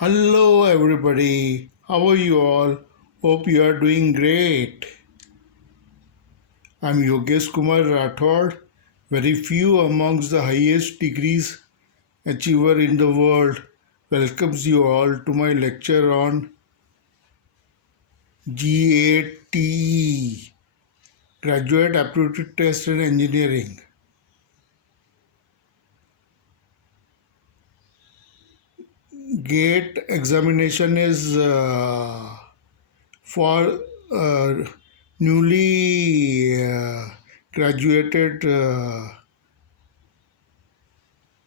Hello, everybody. How are you all? Hope you are doing great. I'm Yogeshkumar Rathod. Very few amongst the highest degrees achiever in the world welcomes you all to my lecture on GATE, Graduate Aptitude Test in Engineering. GATE examination is for newly graduated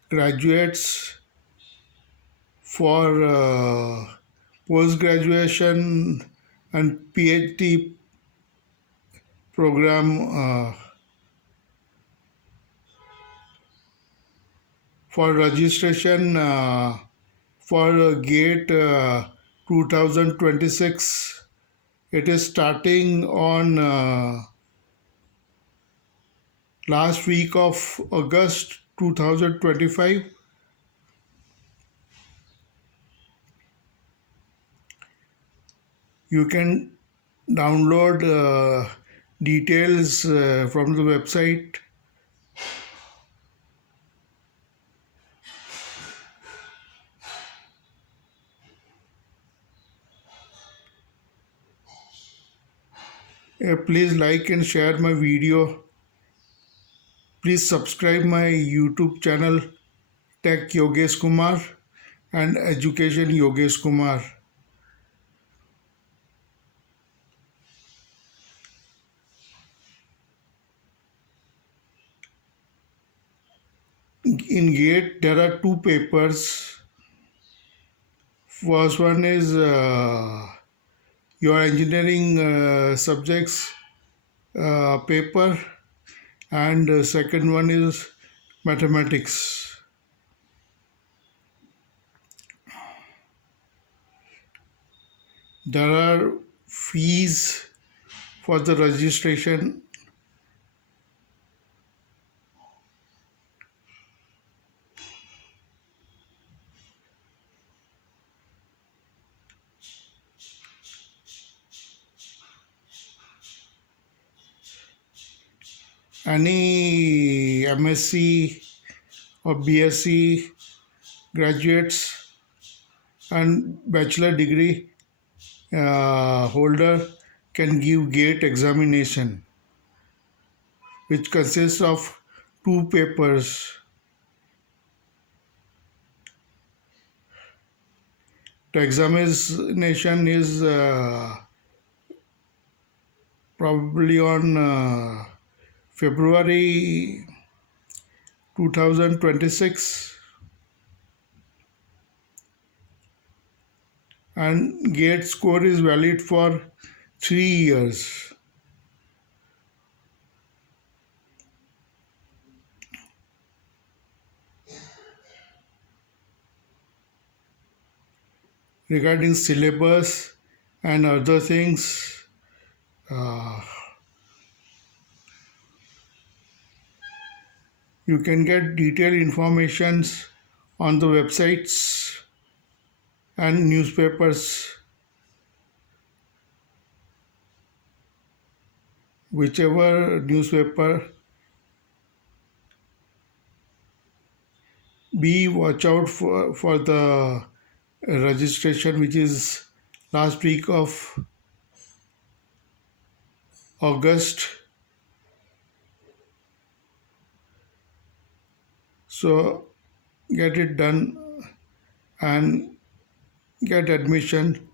graduates for post graduation and PhD program for registration for GATE 2026. It is starting on last week of August 2025. You can download details from the website. Please like and share my video. Please subscribe my YouTube channel Tech Yogeshkumar and Education Yogeshkumar. In GATE there are two papers. First one is your engineering subjects paper, and second one is mathematics. There are fees for the registration. Any MSc or BSc graduates and bachelor degree holder can give GATE examination, which consists of two papers. The examination is probably on February 2026, and GATE score is valid for 3 years. Regarding syllabus and other things, you can get detailed informations on the websites and newspapers, whichever newspaper. Be watch out for the registration, which is last week of August. So get it done and get admission.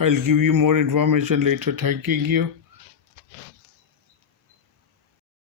I'll give you more information later. Thanking you.